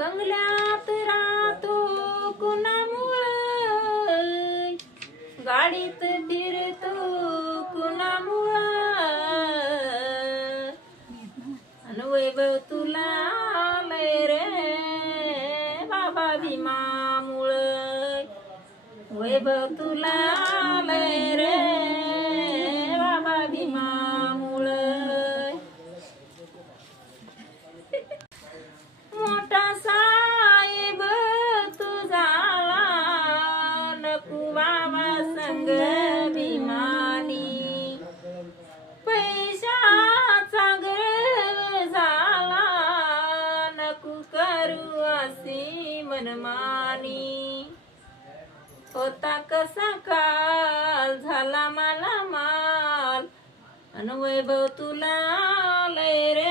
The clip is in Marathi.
बंगल्यात राहतो कुणामुळं, गाडीत फिरतो कुणामुळं, अन वैभव तुला आलंय रे बाबा भीमामुळं, वैभव तुला आलंय रे बाबा भीमामुळं. मोठा साहेब तू झाला नको बाबा संग भीमानी, पैशाचा गर्व झाला नको करू अशी मनमानी, होता कसा काल झाला मला माल, अन वैभव तुला आलंय रे